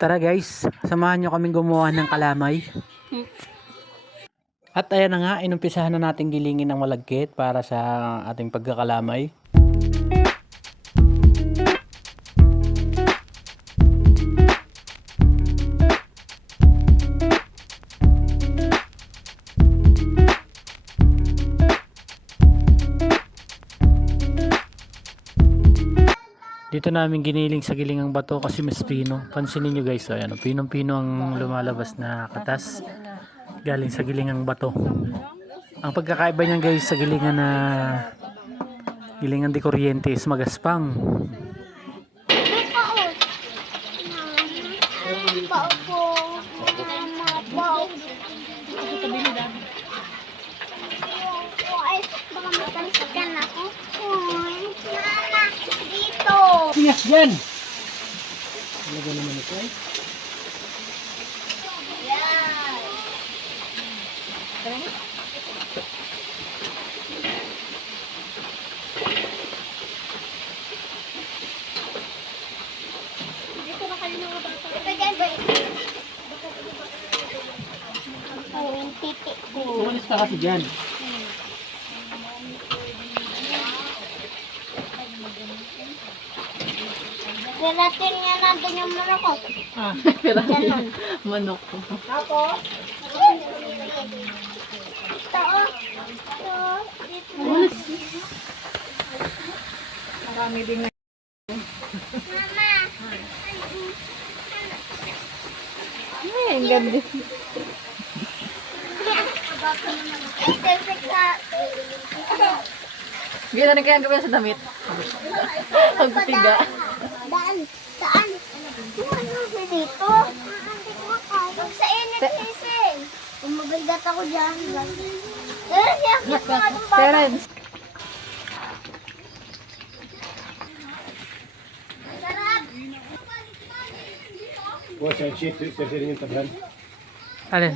Tara guys, samahan nyo kaming gumawa ng kalamay. At ayan na nga, inumpisahan na natin gilingin ng malagkit para sa ating pagkakalamay. Dito namin giniling sa gilingang bato kasi mas pino. Pansinin nyo guys, ayan, pinong-pino ang lumalabas na katas galing sa gilingang bato. Ang pagkakaiba niyan guys sa gilingan di kuryente is magaspang. Pingas dyan! Talaga naman ito eh. Dito na kayo mga bata. Ito dyan ba? Ang titik ko. Umalis ka kasi dyan. Piratin nga natin yung manok ko. Piratin manok ko. Tapos? Ito o. Marami din na. Mama. Ay, ang ganda. Gila na kaya ang gawin sa damit. Pagpiga. Daan. Saan? Ano ba dito? Huwag sa init, Hazel. Kung mabigat ako dyan. Yakit ko nga itong bata. Terence. Sarap. What's that shit? There's anything in the Alin?